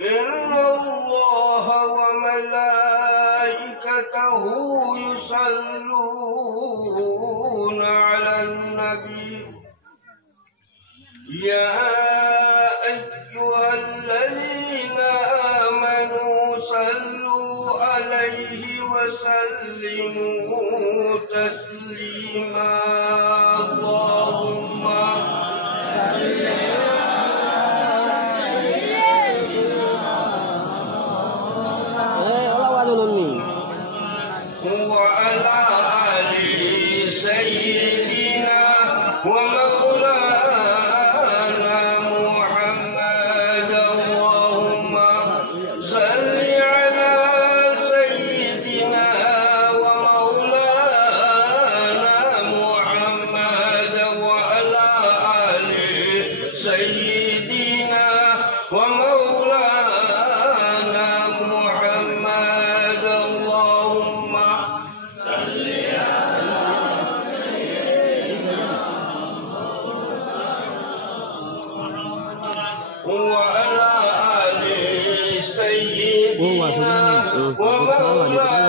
إن الله وملائكته يصلون على النبي يا أيها الذين آمنوا صلوا عليه وسلموا تسليما اللهم وعلى آل سيدنا ومولانا محمد اللهم صل على سيدنا ومولانا محمد وعلى آل سيدنا ومولانا محمد اللهم صل وعلى آل سيدنا ومولانا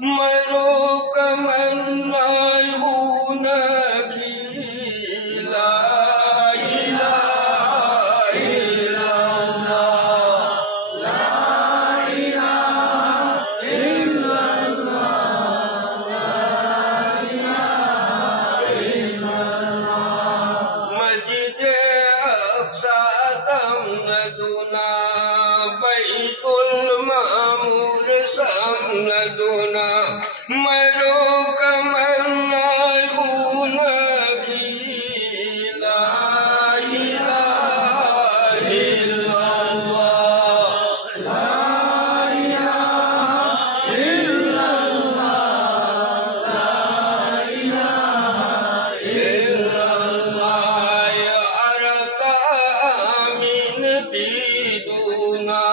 مرو کمنا کی لا الہ الا اللہ لا الہ الا اللہ لا الہ الا اللہ مسجد اقصی تمدنا بیت المعمور سمدنا مرو کمنا کی لا الہ الا اللہ لا الہ الا اللہ لا الہ الا اللہ یا ارکامین بیدونا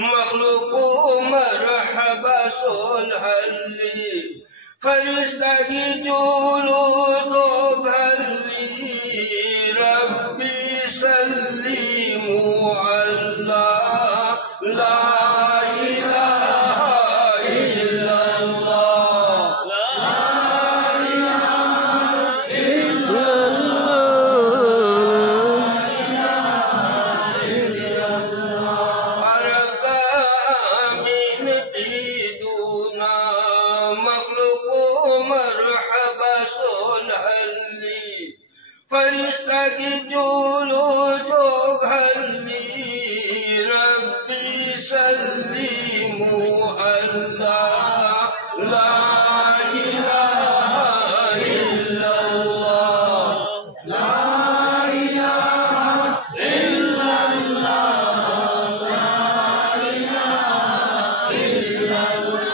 مخلوق مرحبا صلح لی فرشتہ کی جولود و گھلی ربی سلیمو اللہ لا الہ الا اللہ لا الہ الا اللہ ارکامین بیدونا مخلوق مرحبا صلح لی فرشتہ کی جولود و گھلی ربی سلیمو اللہ لا الہ الا اللہ لا الہ الا اللہ لا الہ الا اللہ